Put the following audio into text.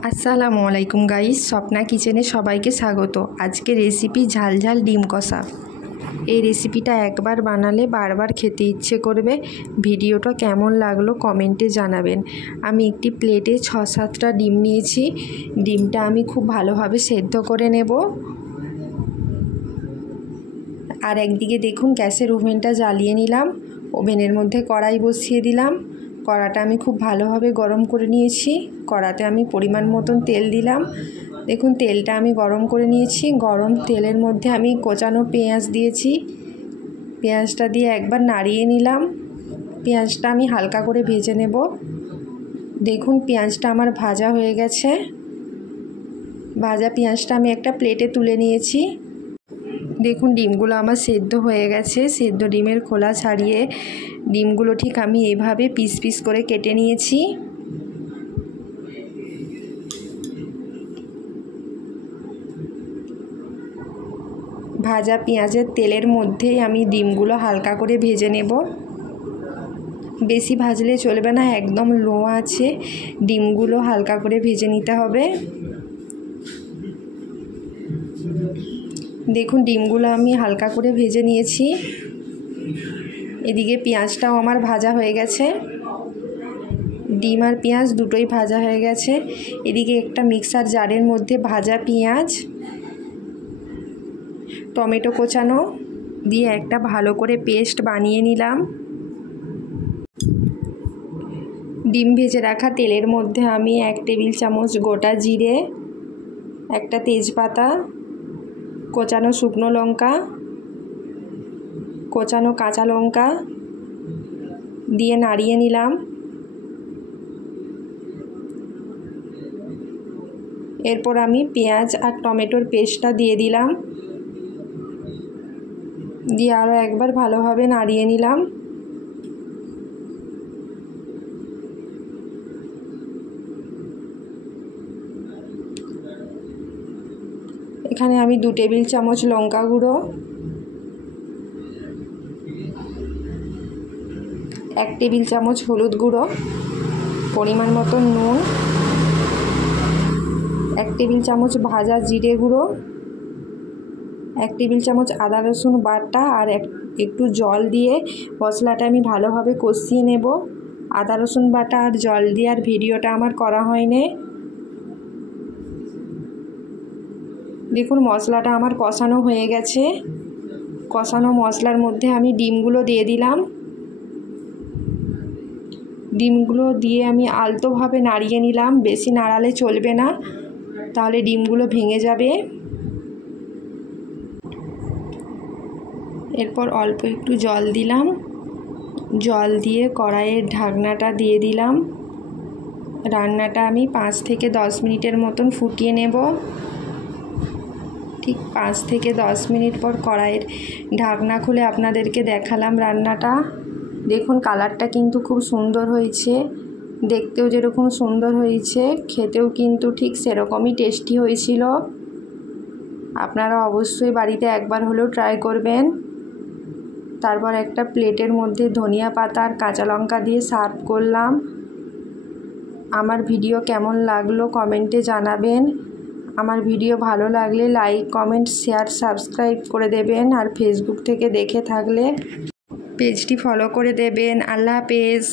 আসসালামু আলাইকুম গাইস, স্বপ্না কিচেনে সবাইকে স্বাগত। আজকে রেসিপি ঝাল ঝাল ডিম কষা। এই রেসিপিটা একবার বানালে বারবার খেতে ইচ্ছে করবে। ভিডিওটা কেমন লাগলো কমেন্টে জানাবেন। আমি একটি প্লেটে 6-7টা ডিম নিয়েছি। ডিমটা আমি খুব ভালোভাবে সেদ্ধ করে নেব। আর একদিকে দেখুন গ্যাসের ওভেনটা জ্বালিয়ে নিলাম। ওভেনের মধ্যে কড়াই বসিয়ে দিলাম। কড়াটা আমি খুব ভালোভাবে গরম করে নিয়েছি। কড়াতে আমি পরিমাণ মতন তেল দিলাম। দেখুন তেলটা আমি গরম করে নিয়েছি। গরম তেলের মধ্যে আমি কোচানো পেঁয়াজ দিয়েছি। পেঁয়াজটা দিয়ে একবার নাড়িয়ে নিলাম। পেঁয়াজটা আমি হালকা করে ভেজে নেব। দেখুন পেঁয়াজটা আমার ভাজা হয়ে গেছে। ভাজা পেঁয়াজটা আমি একটা প্লেটে তুলে নিয়েছি। দেখুন ডিমগুলো আমার সেদ্ধ হয়ে গেছে। সেদ্ধ ডিমের খোলা ছাড়িয়ে ডিমগুলো ঠিক আমি এভাবে পিস পিস করে কেটে নিয়েছি। ভাজা পেঁয়াজের তেলের মধ্যেই আমি ডিমগুলো হালকা করে ভেজে নেব। বেশি ভাজলে চলবে না, একদম লো আছে ডিমগুলো হালকা করে ভেজে নিতে হবে। দেখুন ডিমগুলো আমি হালকা করে ভেজে নিয়েছি। এদিকে পেঁয়াজটাও আমার ভাজা হয়ে গেছে। ডিম আর পেঁয়াজ দুটোই ভাজা হয়ে গেছে। এদিকে একটা মিক্সার জারের মধ্যে ভাজা পেঁয়াজ, টমেটো কোচানো দিয়ে একটা ভালো করে পেস্ট বানিয়ে নিলাম। ডিম ভেজে রাখা তেলের মধ্যে আমি 1 টেবিল চামচ গোটা জিরে, একটা তেজপাতা, কোচানো শুকনো লঙ্কা, কোচানো কাঁচা লঙ্কা দিয়ে নাড়িয়ে নিলাম। এরপর আমি পেঁয়াজ আর টমেটোর পেস্টটা দিয়ে দিলাম। দিয়ে আরও একবার ভালোভাবে নাড়িয়ে নিলাম। এখানে আমি 2 টেবিল চামচ লঙ্কা গুঁড়ো, 1 টেবিল চামচ হলুদ গুঁড়ো, পরিমাণ মতো নুন, 1 টেবিল চামচ ভাজা জিরে গুঁড়ো, 1 টেবিল চামচ আদা রসুন বাটা আর একটু জল দিয়ে মশলাটা আমি ভালোভাবে কষিয়ে নেব। আদা রসুন বাটা আর জল দিয়ে আর ভিডিওটা আমার করা হয়নি। দেখুন মশলাটা আমার কষানো হয়ে গেছে। কষানো মশলার মধ্যে আমি ডিমগুলো দিয়ে দিলাম। ডিমগুলো দিয়ে আমি আলতোভাবে নাড়িয়ে নিলাম। বেশি নাড়ালে চলবে না, তাহলে ডিমগুলো ভেঙে যাবে। এরপর অল্প একটু জল দিলাম। জল দিয়ে কড়াইয়ের ঢাকনাটা দিয়ে দিলাম। রান্নাটা আমি 5 থেকে 10 মিনিটের মতন ফুটিয়ে নেব। ঠিক 5 থেকে 10 মিনিট পর কড়াইয়ের ঢাকনা খুলে আপনাদেরকে দেখালাম রান্নাটা। দেখুন কালারটা কিন্তু খুব সুন্দর হয়েছে। দেখতেও যেরকম সুন্দর হয়েছে, খেতেও কিন্তু ঠিক সেরকমই টেস্টি হয়েছিল। আপনারা অবশ্যই বাড়িতে একবার হলেও ট্রাই করবেন। তারপর একটা প্লেটের মধ্যে ধনিয়া পাতা আর কাঁচা লঙ্কা দিয়ে সার্ভ করলাম। আমার ভিডিও কেমন লাগলো কমেন্টে জানাবেন। আমার ভিডিও ভালো লাগলে লাইক, কমেন্ট, শেয়ার, সাবস্ক্রাইব করে দেবেন। আর ফেসবুক থেকে দেখে থাকলে পেজটি ফলো করে দেবেন। আল্লাহ হাফেজ।